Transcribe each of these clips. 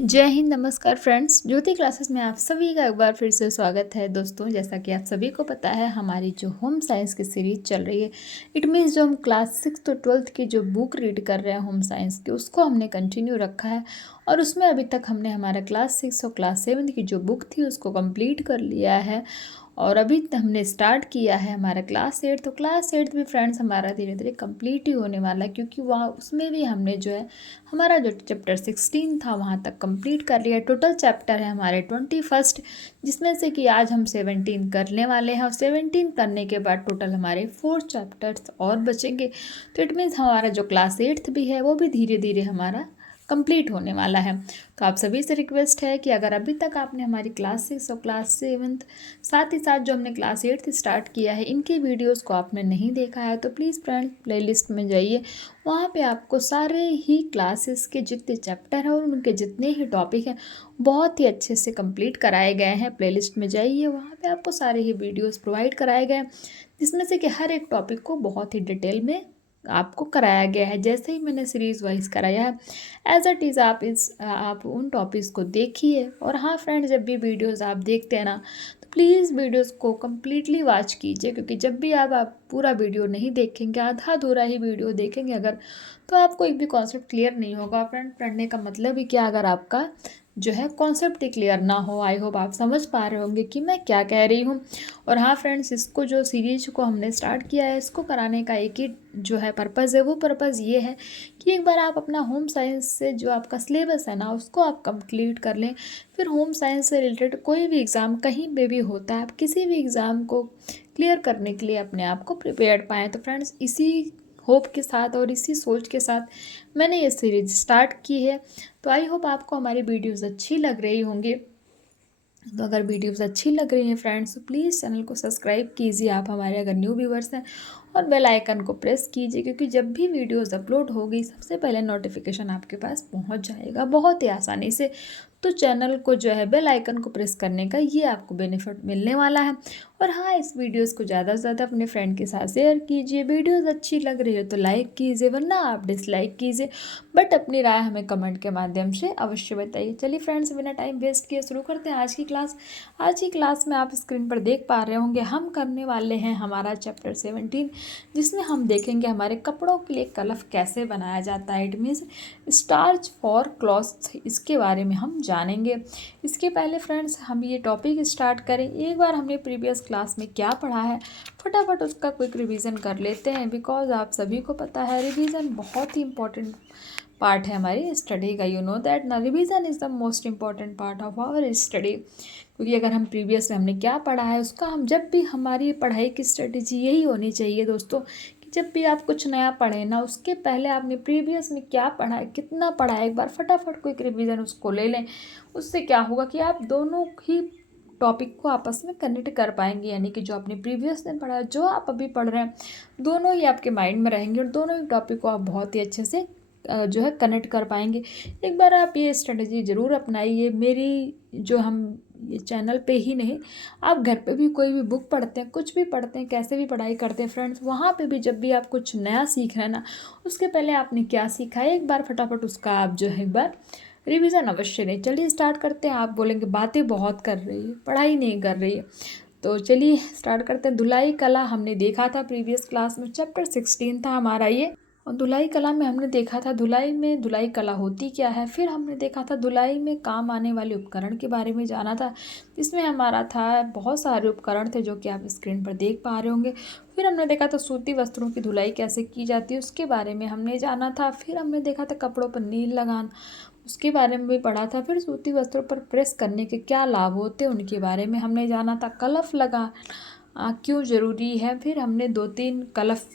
जय हिंद, नमस्कार फ्रेंड्स। ज्योति क्लासेस में आप सभी का एक बार फिर से स्वागत है दोस्तों। जैसा कि आप सभी को पता है, हमारी जो होम साइंस की सीरीज चल रही है, इट मीन्स जो हम क्लास 6 तो 12th की जो बुक रीड कर रहे हैं होम साइंस की, उसको हमने कंटिन्यू रखा है। और उसमें अभी तक हमने हमारा क्लास 6 और क्लास 7 की जो बुक थी उसको कंप्लीट कर लिया है। और अभी हमने स्टार्ट किया है हमारा क्लास 8। तो क्लास 8 भी फ्रेंड्स हमारा धीरे धीरे कंप्लीट ही होने वाला है, क्योंकि वहाँ उसमें भी हमने जो है हमारा जो चैप्टर 16 था वहाँ तक कंप्लीट कर लिया। टोटल चैप्टर है हमारे 21, जिसमें से कि आज हम 17 करने वाले हैं। और 17 करने के बाद टोटल हमारे 4 चैप्टर्स और बचेंगे। तो इट मीन्स हमारा जो क्लास 8 भी है वो भी धीरे धीरे हमारा कंप्लीट होने वाला है। तो आप सभी से रिक्वेस्ट है कि अगर अभी तक आपने हमारी क्लास 6 और क्लास 7 साथ ही साथ जो हमने क्लास 8 स्टार्ट किया है, इनके वीडियोस को आपने नहीं देखा है तो प्लीज़ फ्रेंड प्लेलिस्ट में जाइए। वहाँ पे आपको सारे ही क्लासेस के जितने चैप्टर हैं और उनके जितने ही टॉपिक हैं बहुत ही अच्छे से कंप्लीट कराए गए हैं। प्लेलिस्ट में जाइए, वहाँ पे आपको सारे ही वीडियोस प्रोवाइड कराए गए हैं, जिसमें से कि हर एक टॉपिक को बहुत ही डिटेल में आपको कराया गया है, जैसे ही मैंने सीरीज़ वाइज कराया है। एज अ टीज़ आप उन टॉपिक्स को देखिए। और हाँ फ्रेंड, जब भी वीडियोस आप देखते हैं ना, तो प्लीज़ वीडियोस को कम्प्लीटली वॉच कीजिए, क्योंकि जब भी आप पूरा वीडियो नहीं देखेंगे, आधा अधूरा ही वीडियो देखेंगे अगर, तो आपको एक भी कॉन्सेप्ट क्लियर नहीं होगा। फ्रेंड, पढ़ने का मतलब ही क्या अगर आपका जो है कॉन्सेप्ट ही क्लियर ना हो। आई होप आप समझ पा रहे होंगे कि मैं क्या कह रही हूँ। और हाँ फ्रेंड्स, इसको जो सीरीज को हमने स्टार्ट किया है, इसको कराने का एक ही जो है पर्पज़ है, वो पर्पज़ ये है कि एक बार आप अपना होम साइंस से जो आपका सिलेबस है ना, उसको आप कंप्लीट कर लें। फिर होम साइंस से रिलेटेड कोई भी एग्ज़ाम कहीं पे भी होता है, आप किसी भी एग्ज़ाम को क्लियर करने के लिए अपने आप को प्रिपेयर्ड पाएँ। तो फ्रेंड्स, इसी होप के साथ और इसी सोच के साथ मैंने ये सीरीज स्टार्ट की है। तो आई होप आपको हमारी वीडियोस अच्छी लग रही होंगी। तो अगर वीडियोस अच्छी लग रही हैं फ्रेंड्स, तो प्लीज़ चैनल को सब्सक्राइब कीजिए आप हमारे अगर न्यू व्यूवर्स हैं, और बेल आइकन को प्रेस कीजिए, क्योंकि जब भी वीडियोस अपलोड होगी सबसे पहले नोटिफिकेशन आपके पास पहुंच जाएगा बहुत ही आसानी से। तो चैनल को जो है बेल आइकन को प्रेस करने का ये आपको बेनिफिट मिलने वाला है। और हाँ, इस वीडियोस को ज़्यादा से ज़्यादा अपने फ्रेंड के साथ शेयर कीजिए। वीडियोस अच्छी लग रही है तो लाइक कीजिए, वरना आप डिसलाइक कीजिए, बट अपनी राय हमें कमेंट के माध्यम से अवश्य बताइए। चलिए फ्रेंड्स, बिना टाइम वेस्ट किए शुरू करते हैं आज की क्लास। आज की क्लास में आप स्क्रीन पर देख पा रहे होंगे, हम करने वाले हैं हमारा चैप्टर 17, जिसमें हम देखेंगे हमारे कपड़ों के लिए कलफ कैसे बनाया जाता है। It means starch for clothes, इसके बारे में हम जानेंगे। इसके पहले फ्रेंड्स, हम ये टॉपिक स्टार्ट करें, एक बार हमने प्रीवियस क्लास में क्या पढ़ा है फटाफट उसका क्विक रिवीजन कर लेते हैं। बिकॉज आप सभी को पता है रिवीजन बहुत ही इंपॉर्टेंट पार्ट है हमारी स्टडी का। यू नो दैट ना, revision is the most important part of our study. क्योंकि अगर हम प्रीवियस में हमने क्या पढ़ा है उसका हम जब भी, हमारी पढ़ाई की स्ट्रेटेजी यही होनी चाहिए दोस्तों, कि जब भी आप कुछ नया पढ़ें ना, उसके पहले आपने प्रीवियस में क्या पढ़ा है, कितना पढ़ा है, एक बार फटाफट क्विक रिवीजन उसको ले लें। उससे क्या होगा कि आप दोनों ही टॉपिक को आपस में कनेक्ट कर पाएंगे, यानी कि जो आपने प्रीवियस दिन पढ़ा है, जो आप अभी पढ़ रहे हैं, दोनों ही आपके माइंड में रहेंगे और दोनों ही टॉपिक को आप बहुत ही अच्छे से जो है कनेक्ट कर पाएंगे। एक बार आप ये स्ट्रेटजी ज़रूर अपनाइए। मेरी जो हम ये चैनल पे ही नहीं, आप घर पे भी कोई भी बुक पढ़ते हैं, कुछ भी पढ़ते हैं, कैसे भी पढ़ाई करते हैं फ्रेंड्स, वहाँ पे भी जब भी आप कुछ नया सीख रहे हैं ना, उसके पहले आपने क्या सीखा है, एक बार फटाफट उसका आप जो है एक बार रिवीजन अवश्य लें। चलिए स्टार्ट करते हैं। आप बोलेंगे बातें बहुत कर रही है, पढ़ाई नहीं कर रही है, तो चलिए स्टार्ट करते हैं। धुलाई कला हमने देखा था प्रीवियस क्लास में, चैप्टर 16 था हमारा ये। और धुलाई कला में हमने देखा था धुलाई में धुलाई कला होती क्या है। फिर हमने देखा था धुलाई में काम आने वाले उपकरण के बारे में जाना था, जिसमें हमारा था बहुत सारे उपकरण थे जो कि आप स्क्रीन पर देख पा रहे होंगे। फिर हमने देखा था सूती वस्त्रों की धुलाई कैसे की जाती है, उसके बारे में हमने जाना था। फिर हमने देखा था कपड़ों पर नील लगाना, उसके बारे में भी पढ़ा था। फिर सूती वस्त्रों पर प्रेस करने के क्या लाभ होते हैं उनके बारे में हमने जाना था। कलफ लगा क्यों ज़रूरी है, फिर हमने 2-3 कलफ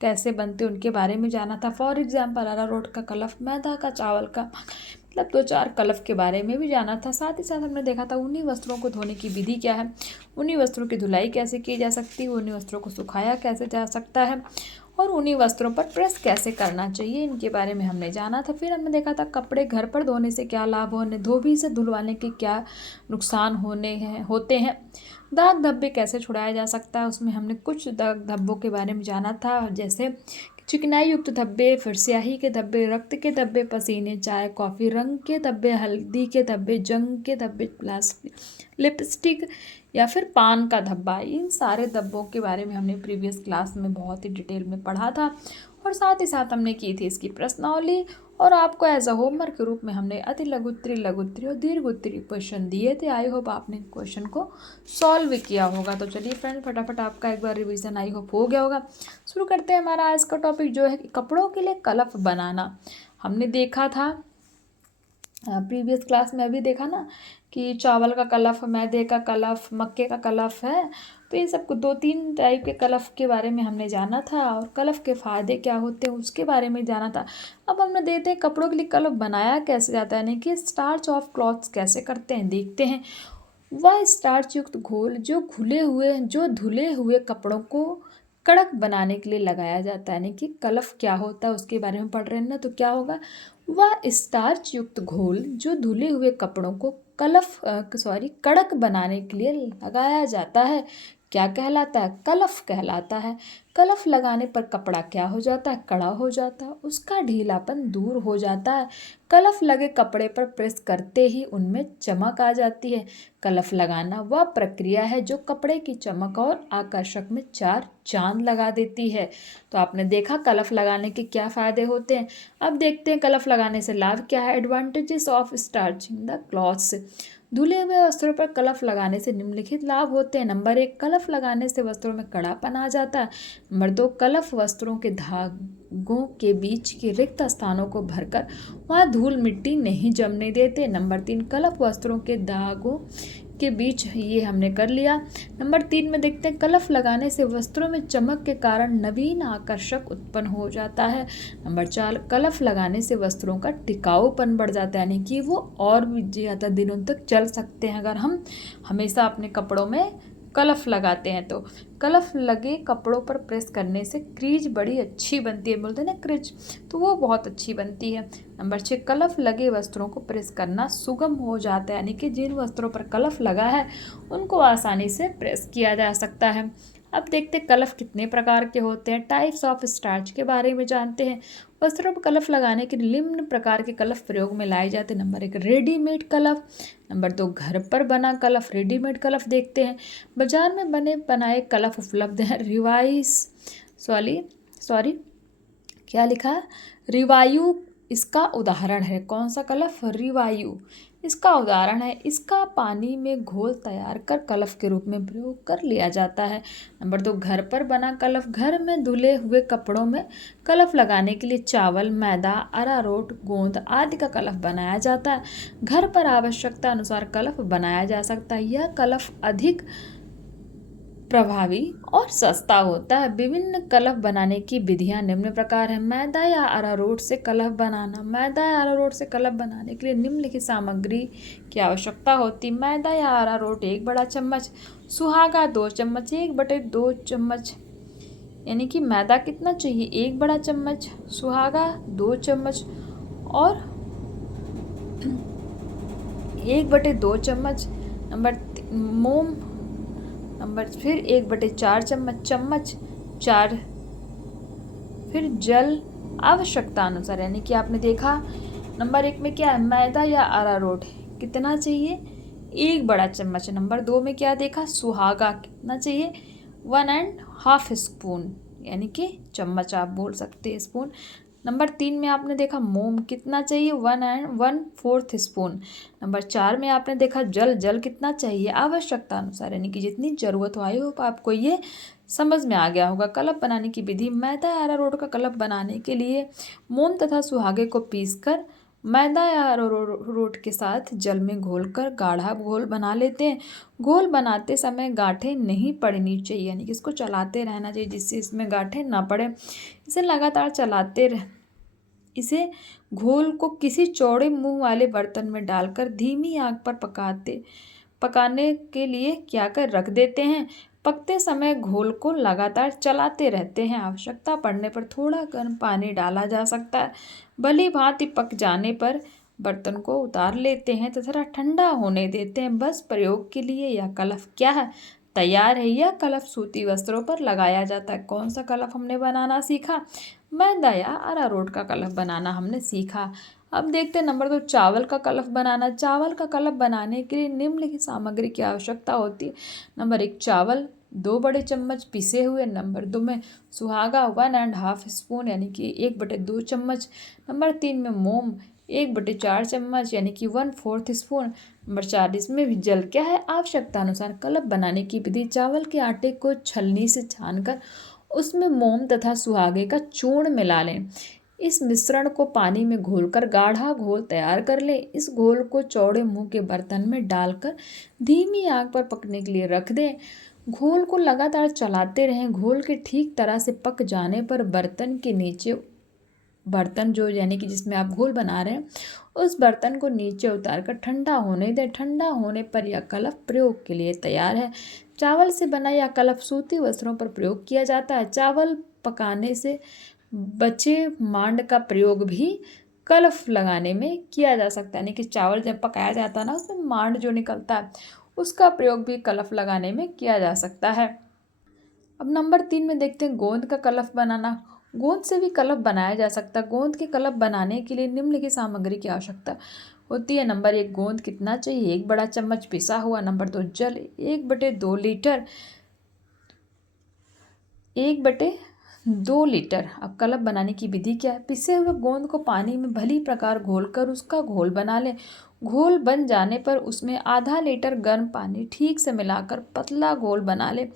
कैसे बनते उनके बारे में जाना था। फॉर एग्जाम्पल अरारोट का कलफ, मैदा का, चावल का, मतलब 2-4 कलफ के बारे में भी जाना था। साथ ही साथ हमने देखा था ऊनी वस्त्रों को धोने की विधि क्या है, ऊनी वस्त्रों की धुलाई कैसे की जा सकती है, ऊनी वस्त्रों को सुखाया कैसे जा सकता है, और ऊनी वस्त्रों पर प्रेस कैसे करना चाहिए, इनके बारे में हमने जाना था। फिर हमने देखा था कपड़े घर पर धोने से क्या लाभ होने, धोबी से धुलवाने के क्या नुकसान होते हैं, दाग धब्बे कैसे छुड़ाया जा सकता है, उसमें हमने कुछ दाग धब्बों के बारे में जाना था। जैसे चिकनाई युक्त धब्बे, फिर स्याही के धब्बे, रक्त के धब्बे, पसीने, चाय कॉफ़ी, रंग के धब्बे, हल्दी के धब्बे, जंग के धब्बे, प्लास्टिक लिपस्टिक या फिर पान का धब्बा। इन सारे धब्बों के बारे में हमने प्रीवियस क्लास में बहुत ही डिटेल में पढ़ा था और साथ ही साथ हमने की थी इसकी प्रश्नावली और आपको एज अ होमवर्क के रूप में हमने अति लघु उत्तरीय, लघु उत्तरीय और दीर्घ उत्तरीय क्वेश्चन दिए थे। आई होप आपने क्वेश्चन को सॉल्व किया होगा। तो चलिए फ्रेंड, फटाफट आपका एक बार रिवीजन आई होप हो गया होगा। शुरू करते हैं हमारा आज का टॉपिक जो है कि कपड़ों के लिए कलफ बनाना। हमने देखा था प्रीवियस क्लास में, अभी देखा ना कि चावल का कलफ, मैदे का कलफ, मक्के का कलफ है। तो ये सब 2-3 टाइप के कलफ के बारे में हमने जाना था और कलफ के फ़ायदे क्या होते हैं उसके बारे में जाना था। अब हमने देखते हैं कपड़ों के लिए कलफ बनाया कैसे जाता है, यानी कि स्टार्च ऑफ क्लॉथ्स कैसे करते हैं, देखते हैं। वह स्टार्च युक्त घोल जो धुले हुए कपड़ों को कड़क बनाने के लिए लगाया जाता है, यानी कि कलफ क्या होता है उसके बारे में पढ़ रहे हैं ना। तो क्या होगा, वह स्टार्च युक्त घोल जो धुले हुए कपड़ों को कड़क बनाने के लिए लगाया जाता है, क्या कहलाता है, कलफ कहलाता है। कलफ लगाने पर कपड़ा क्या हो जाता है, कड़ा हो जाता है, उसका ढीलापन दूर हो जाता है। कलफ लगे कपड़े पर प्रेस करते ही उनमें चमक आ जाती है। कलफ लगाना वह प्रक्रिया है जो कपड़े की चमक और आकर्षक में 4 चांद लगा देती है। तो आपने देखा कलफ लगाने के क्या फ़ायदे होते हैं। अब देखते हैं कलफ लगाने से लाभ क्या है। Advantages of starching the clothes. धुले हुए वस्त्रों पर कलफ लगाने से निम्नलिखित लाभ होते हैं। नंबर 1, कलफ लगाने से वस्त्रों में कड़ापन आ जाता है। नंबर 2, कलफ वस्त्रों के धागों के बीच के रिक्त स्थानों को भरकर वहाँ धूल मिट्टी नहीं जमने देते। नंबर 3, कलफ वस्त्रों के धागों के बीच, ये हमने कर लिया। नंबर 3 में देखते हैं कलफ लगाने से वस्त्रों में चमक के कारण नवीन आकर्षक उत्पन्न हो जाता है। नंबर 4, कलफ लगाने से वस्त्रों का टिकाऊपन बढ़ जाता है, यानी कि वो और भी ज़्यादा दिनों तक चल सकते हैं अगर हम हमेशा अपने कपड़ों में कलफ लगाते हैं। तो कलफ लगे कपड़ों पर प्रेस करने से क्रीज बड़ी अच्छी बनती है, बोलते हैं ना क्रीज, तो वो बहुत अच्छी बनती है। नंबर 6, कलफ लगे वस्त्रों को प्रेस करना सुगम हो जाता है, यानी कि जिन वस्त्रों पर कलफ लगा है उनको आसानी से प्रेस किया जा सकता है। अब देखते हैं कलफ कितने प्रकार के होते हैं। टाइप्स ऑफ स्टार्च के बारे में जानते हैं। वस्त्रों पर कलफ लगाने के निम्न प्रकार के कलफ प्रयोग में लाए जाते हैं। Number 1, readymade कलफ। नंबर 2, घर पर बना कलफ। रेडीमेड कलफ देखते हैं। बाजार में बने बनाए कलफ उपलब्ध हैं। क्या लिखा है, रिवायू इसका उदाहरण है। कौन सा कलफ, रिवायू इसका उदाहरण है। इसका पानी में घोल तैयार कर कलफ के रूप में प्रयोग कर लिया जाता है। नंबर 2, घर पर बना कलफ। घर में धुले हुए कपड़ों में कलफ लगाने के लिए चावल, मैदा, अरारोट, गोंद आदि का कलफ बनाया जाता है। घर पर आवश्यकता अनुसार कलफ बनाया जा सकता है। यह कलफ अधिक प्रभावी और सस्ता होता है। विभिन्न कलफ बनाने की विधियां निम्न प्रकार हैं। मैदा या अरारोट से कलफ बनाना। मैदा या अरारोट से कलफ बनाने के लिए निम्नलिखित सामग्री की आवश्यकता होती है। मैदा या अरारोट 1 बड़ा चम्मच, सुहागा 2 चम्मच, 1/2 चम्मच, यानी कि मैदा कितना चाहिए, 1 बड़ा चम्मच, सुहागा 2 चम्मच और 1/2 चम्मच। मोम फिर 1/4 चम्मच 4, फिर जल आवश्यकता अनुसार, यानी कि आपने देखा नंबर 1 में क्या है, मैदा या अरारोट कितना चाहिए, 1 बड़ा चम्मच। नंबर 2 में क्या देखा, सुहागा कितना चाहिए, 1.5 स्पून, यानी कि चम्मच आप बोल सकते हैं, स्पून। नंबर 3 में आपने देखा मोम कितना चाहिए, 1/4 स्पून। नंबर 4 में आपने देखा जल कितना चाहिए, आवश्यकता अनुसार, यानी कि जितनी ज़रूरत हो। आई होप आपको ये समझ में आ गया होगा। कलफ बनाने की विधि। मैदा या अरारोट का कलफ बनाने के लिए मोम तथा सुहागे को पीसकर मैदा या अरारोट के साथ जल में घोलकर गाढ़ा घोल बना लेते हैं। घोल बनाते समय गांठें नहीं पड़नी चाहिए, यानी कि इसको चलाते रहना चाहिए जिससे इसमें गांठें ना पड़े। इसे लगातार इसे घोल को किसी चौड़े मुंह वाले बर्तन में डालकर धीमी आंच पर पकाने के लिए क्या कर रख देते हैं। पकते समय घोल को लगातार चलाते रहते हैं। आवश्यकता पड़ने पर थोड़ा गर्म पानी डाला जा सकता है। भली भांति पक जाने पर बर्तन को उतार लेते हैं तथा ठंडा होने देते हैं। बस प्रयोग के लिए यह कलफ क्या है, तैयार है। यह कलफ सूती वस्त्रों पर लगाया जाता है। कौन सा कलफ हमने बनाना सीखा, मैदा या अरारोट का कलफ बनाना हमने सीखा। अब देखते हैं नंबर 2, चावल का कलफ बनाना। चावल का कलफ बनाने के लिए निम्नलिखित सामग्री की आवश्यकता होती है। नंबर 1, चावल 2 बड़े चम्मच पिसे हुए। नंबर 2 में सुहागा 1.5 स्पून यानी कि 1/2 चम्मच। नंबर 3 में मोम 1/4 चम्मच यानी कि 1/4 स्पून। नंबर 4, इसमें भी जल क्या है, आवश्यकता अनुसार। कलफ बनाने की विधि, चावल के आटे को छलनी से छानकर उसमें मोम तथा सुहागे का चूर्ण मिला लें। इस मिश्रण को पानी में घोलकर गाढ़ा घोल तैयार कर लें। इस घोल को चौड़े मुंह के बर्तन में डालकर धीमी आंच पर पकने के लिए रख दें। घोल को लगातार चलाते रहें। घोल के ठीक तरह से पक जाने पर बर्तन जो यानी कि जिसमें आप घोल बना रहे हैं उस बर्तन को नीचे उतार कर ठंडा होने दें। ठंडा होने पर यह कलफ प्रयोग के लिए तैयार है। चावल से बना यह कलफ सूती वस्त्रों पर प्रयोग किया जाता है। चावल पकाने से बचे मांड का प्रयोग भी कलफ लगाने में किया जा सकता है। यानी कि चावल जब पकाया जाता है ना, उसमें मांड जो निकलता है उसका प्रयोग भी कलफ लगाने में किया जा सकता है। अब नंबर 3 में देखते हैं गोंद का कलफ बनाना। गोंद से भी कलफ बनाया जा सकता है। गोंद के कलफ बनाने के लिए निम्नलिखित सामग्री की आवश्यकता होती है। नंबर 1, गोंद कितना चाहिए, 1 बड़ा चम्मच पिसा हुआ। नंबर 2, जल 1/2 लीटर, 1/2 लीटर। अब कलफ बनाने की विधि क्या है, पिसे हुए गोंद को पानी में भली प्रकार घोलकर उसका घोल बना लें। घोल बन जाने पर उसमें आधा लीटर गर्म पानी ठीक से मिलाकर पतला घोल बना लें।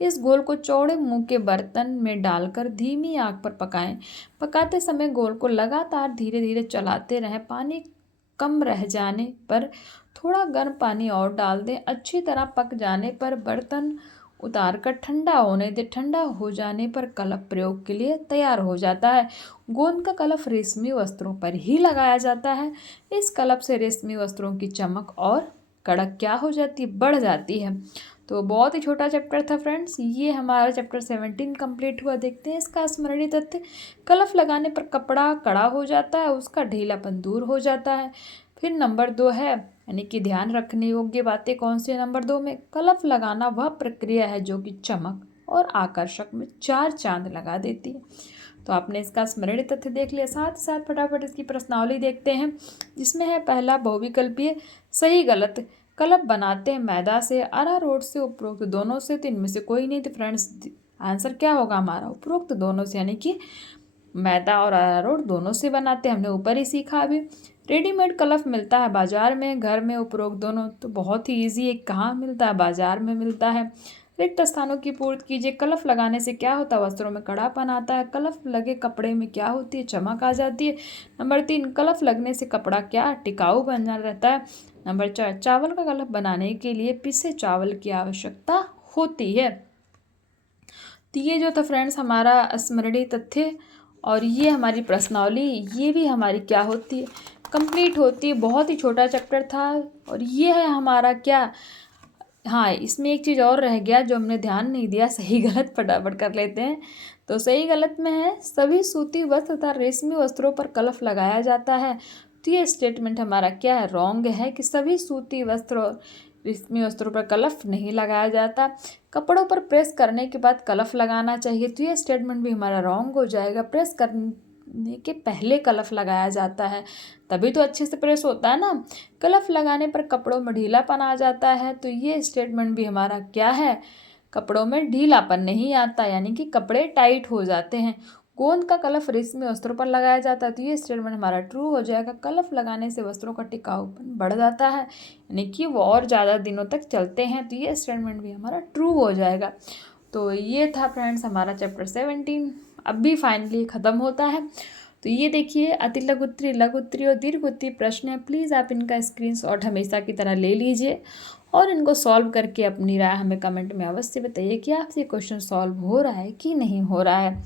इस घोल को चौड़े मुंह के बर्तन में डालकर धीमी आंच पर पकाएं। पकाते समय घोल को लगातार धीरे धीरे चलाते रहें। पानी कम रह जाने पर थोड़ा गर्म पानी और डाल दें। अच्छी तरह पक जाने पर बर्तन उतार कर ठंडा होने दें। ठंडा हो जाने पर कलफ प्रयोग के लिए तैयार हो जाता है। गोंद का कलफ रेशमी वस्त्रों पर ही लगाया जाता है। इस कलफ से रेशमी वस्त्रों की चमक और कड़क क्या हो जाती है, बढ़ जाती है। तो बहुत ही छोटा चैप्टर था फ्रेंड्स, ये हमारा चैप्टर 17 कंप्लीट हुआ। देखते हैं इसका स्मरणीय तथ्य। कलफ लगाने पर कपड़ा कड़ा हो जाता है, उसका ढीलापन दूर हो जाता है। फिर नंबर 2 है, यानी कि ध्यान रखने योग्य बातें कौन सी है। नंबर 2 में कलफ लगाना वह प्रक्रिया है जो कि चमक और आकर्षक में 4 चांद लगा देती है। तो आपने इसका स्मरणीय तथ्य देख लिया। साथ ही साथ फटाफट इसकी प्रश्नावली देखते हैं, जिसमें है पहला बहुविकल्पीय सही गलत। कलफ बनाते हैं मैदा से, अरारोट से, उपरोक्त दोनों से। तो इनमें से कोई नहीं। तो फ्रेंड्स आंसर क्या होगा हमारा, उपरोक्त दोनों से, यानी कि मैदा और अरारोट दोनों से बनाते हैं। हमने ऊपर ही सीखा अभी। रेडीमेड कलफ मिलता है बाजार में, घर में, उपरोक्त दोनों। तो बहुत ही ईजी है, कहाँ मिलता है, बाजार में मिलता है। रिक्त स्थानों की पूर्ति कीजिए। कलफ लगाने से क्या होता है, वस्त्रों में कड़ापन आता है। कलफ लगे कपड़े में क्या होती है, चमक आ जाती है। नंबर 3, कलफ लगने से कपड़ा क्या टिकाऊ बना रहता है। नंबर 4, चावल का कलफ बनाने के लिए पिसे चावल की आवश्यकता होती है। तो ये जो था फ्रेंड्स हमारा स्मरणीय तथ्य, और ये हमारी प्रश्नावली, ये भी हमारी क्या होती है, कंप्लीट होती है। बहुत ही छोटा चैप्टर था। और ये है हमारा क्या, हाँ इसमें एक चीज़ और रह गया जो हमने ध्यान नहीं दिया, सही गलत फटाफट कर लेते हैं। तो सही गलत में है, सभी सूती वस्त्र तथा रेशमी वस्त्रों पर कलफ लगाया जाता है। तो ये स्टेटमेंट हमारा क्या है, रॉन्ग है कि सभी सूती वस्त्र और रेशमी वस्त्रों पर कलफ नहीं लगाया जाता। कपड़ों पर प्रेस करने के बाद कलफ लगाना चाहिए। तो ये स्टेटमेंट भी हमारा रॉन्ग हो जाएगा। प्रेस करने के पहले कलफ लगाया जाता है, तभी तो अच्छे से प्रेस होता है ना। कलफ लगाने पर कपड़ों में ढीलापन आ जाता है। तो ये स्टेटमेंट भी हमारा क्या है, कपड़ों में ढीलापन नहीं आता, यानी कि कपड़े टाइट हो जाते हैं। गोंद का कलफ रेशमी वस्त्रों पर लगाया जाता है। तो ये स्टेटमेंट हमारा ट्रू हो जाएगा। कलफ लगाने से वस्त्रों का टिकाऊपन बढ़ जाता है, यानी कि वो और ज़्यादा दिनों तक चलते हैं। तो ये स्टेटमेंट भी हमारा ट्रू हो जाएगा। तो ये था फ्रेंड्स हमारा चैप्टर 17, अब भी फाइनली ख़त्म होता है। तो ये देखिए अति लघु उत्तरीय, लघु उत्तरीय और दीर्घ उत्तरीय प्रश्न है। प्लीज़ आप इनका स्क्रीनशॉट हमेशा की तरह ले लीजिए और इनको सॉल्व करके अपनी राय हमें कमेंट में अवश्य बताइए कि आपसे क्वेश्चन सॉल्व हो रहा है कि नहीं हो रहा है।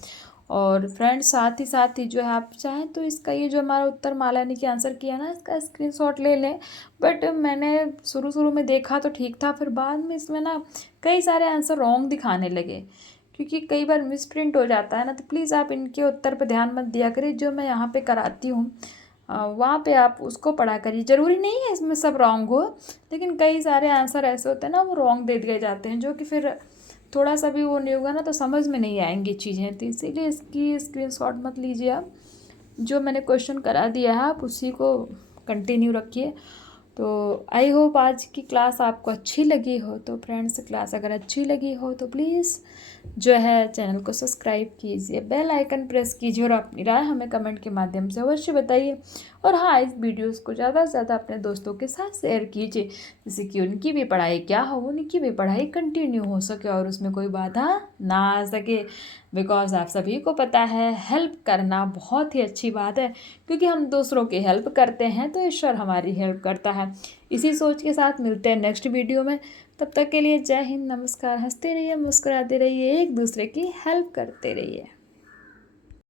और फ्रेंड्स साथ ही जो है आप चाहें तो इसका ये जो हमारा उत्तर माला यानी कि आंसर किया ना, इसका स्क्रीनशॉट ले लें। बट मैंने शुरू में देखा तो ठीक था, फिर बाद में इसमें ना कई सारे आंसर रॉन्ग दिखाने लगे, क्योंकि कई बार मिसप्रिंट हो जाता है ना। तो प्लीज़ आप इनके उत्तर पर ध्यान मत दिया करिए। जो मैं यहाँ पे कराती हूँ वहाँ पे आप उसको पढ़ा करिए। ज़रूरी नहीं है इसमें सब रॉन्ग हो, लेकिन कई सारे आंसर ऐसे होते हैं ना वो रॉन्ग दे दिए जाते हैं, जो कि फिर थोड़ा सा भी वो नहीं होगा ना तो समझ में नहीं आएंगी चीज़ें, तो इसीलिए इसकी स्क्रीनशॉट मत लीजिए आप। जो मैंने क्वेश्चन करा दिया है आप उसी को कंटिन्यू रखिए। तो आई होप आज की क्लास आपको अच्छी लगी हो। तो फ्रेंड्स, क्लास अगर अच्छी लगी हो तो प्लीज़ जो है चैनल को सब्सक्राइब कीजिए, बेल आइकन प्रेस कीजिए और अपनी राय हमें कमेंट के माध्यम से अवश्य बताइए। और हाँ, इस वीडियोस को ज़्यादा से ज़्यादा अपने दोस्तों के साथ शेयर कीजिए, जिससे कि उनकी भी पढ़ाई क्या हो, उनकी भी पढ़ाई कंटिन्यू हो सके और उसमें कोई बाधा ना आ सके। बिकॉज आप सभी को पता है हेल्प करना बहुत ही अच्छी बात है, क्योंकि हम दूसरों की हेल्प करते हैं तो ईश्वर हमारी हेल्प करता है। इसी सोच के साथ मिलते हैं नेक्स्ट वीडियो में। तब तक के लिए जय हिंद, नमस्कार। हंसते रहिए, मुस्कुराते रहिए, एक दूसरे की हेल्प करते रहिए।